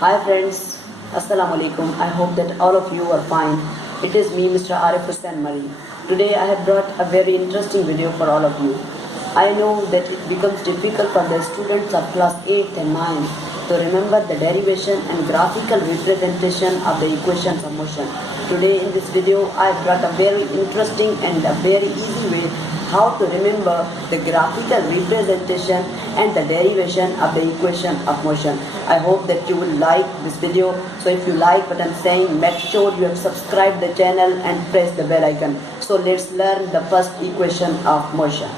Hi friends, Assalamu alaikum. I hope that all of you are fine. It is me, Mr. Arif Hussain Murray. Today I have brought a very interesting video for all of you. I know that it becomes difficult for the students of class 8th and 9th to remember the derivation and graphical representation of the equations of motion. Today in this video I have brought a very interesting and a very easy way how to remember the graphical representation and the derivation of the equation of motion. I hope that you will like this video. So if you like what I'm saying, make sure you have subscribed the channel and press the bell icon. So let's learn the first equation of motion.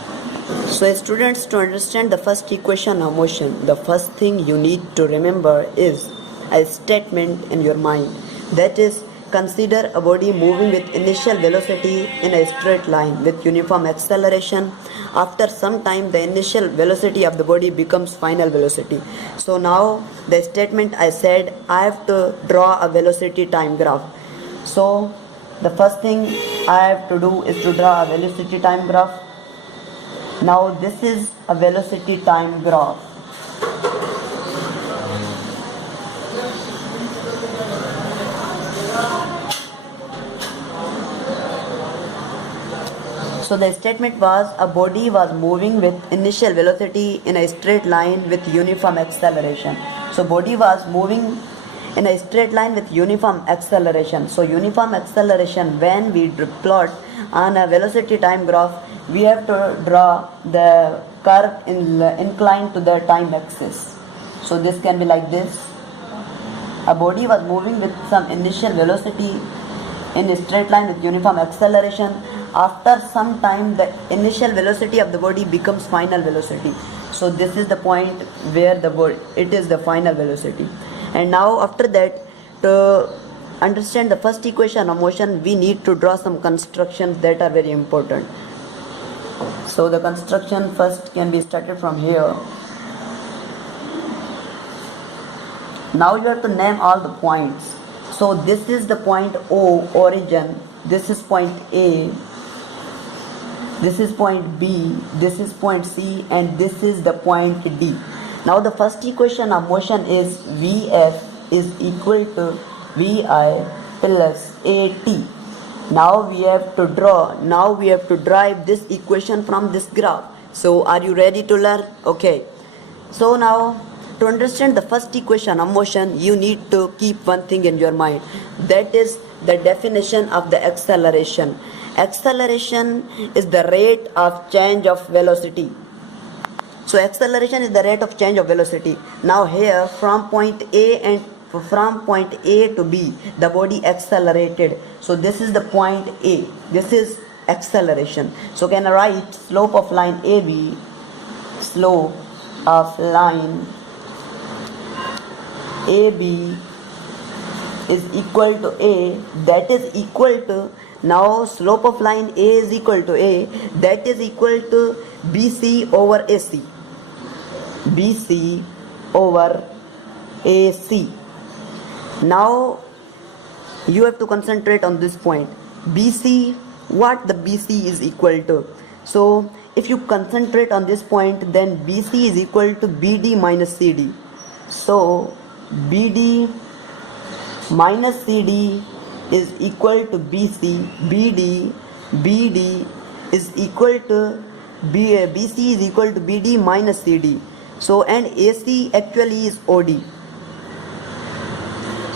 So students, to understand the first equation of motion, the first thing you need to remember is a statement in your mind. That is, consider a body moving with initial velocity in a straight line with uniform acceleration. After some time, the initial velocity of the body becomes final velocity. So now the statement I said, I have to draw a velocity time graph. So the first thing I have to do is to draw a velocity time graph. Now this is a velocity time graph. So the statement was a body was moving with initial velocity in a straight line with uniform acceleration. So body was moving in a straight line with uniform acceleration. So uniform acceleration, when we plot on a velocity time graph, we have to draw the curve inclined to the time axis. So this can be like this. A body was moving with some initial velocity in a straight line with uniform acceleration. After some time, the initial velocity of the body becomes final velocity. So this is the point where it is the final velocity. And now after that, to understand the first equation of motion, we need to draw some constructions that are very important. So the construction first can be started from here. Now you have to name all the points. So this is the point O, origin. This is point A. This is point B. This is point C. And this is the point D. Now the first equation of motion is Vf is equal to Vi plus At. Now we have to drive this equation from this graph. So are you ready to learn? Okay. So now, to understand the first equation of motion, you need to keep one thing in your mind. That is the definition of the acceleration. Acceleration is the rate of change of velocity. So acceleration is the rate of change of velocity. Now here, from point A to B, the body accelerated. So this is the point A. This is acceleration. So can I write slope of line AB, slope of line AB is equal to A, that is equal to, now slope of line A is equal to A, that is equal to BC over AC. BC over AC. Now you have to concentrate on this point. BC, what the BC is equal to. So if you concentrate on this point, then BC is equal to BD minus CD. So BD minus CD is equal to BC. BD is equal to BC is equal to BD minus CD. So and AC actually is OD.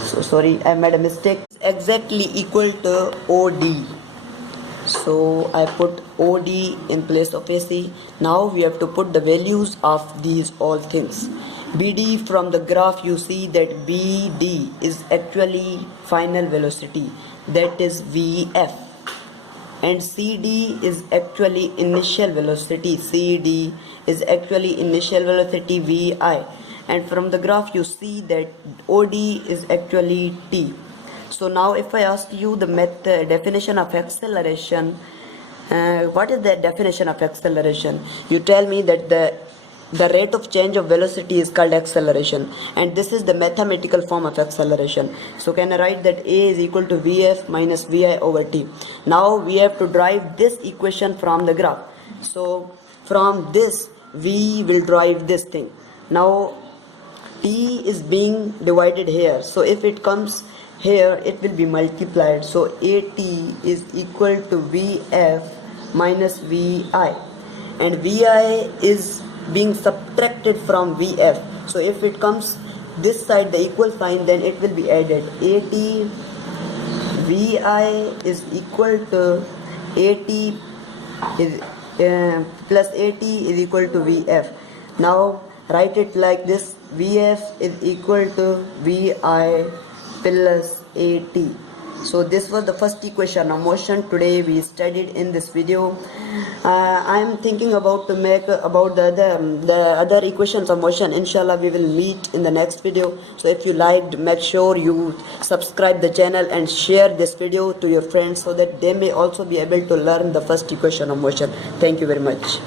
So sorry, I made a mistake. It's exactly equal to OD. So I put OD in place of AC. Now we have to put the values of these all things. BD, from the graph you see that BD is actually final velocity, that is Vf, and CD is actually initial velocity, CD is actually initial velocity Vi, and from the graph you see that OD is actually T. So now if I ask you the definition of acceleration, what is the definition of acceleration? You tell me that the rate of change of velocity is called acceleration, and this is the mathematical form of acceleration. So can I write that A is equal to Vf minus Vi over T. Now we have to derive this equation from the graph. So from this we will derive this thing. Now t is being divided here, so if it comes here it will be multiplied, so at is equal to vf minus vi, and vi is being subtracted from vf, so if it comes this side the equal sign, then it will be added. At vi is equal to at is plus at is equal to vf. Now write it like this: vf is equal to vi plus at. So this was the first equation of motion today we studied in this video. I am thinking about to make about the other equations of motion. Inshallah we will meet in the next video. So if you liked, make sure you subscribe the channel and share this video to your friends so that they may also be able to learn the first equation of motion. Thank you very much.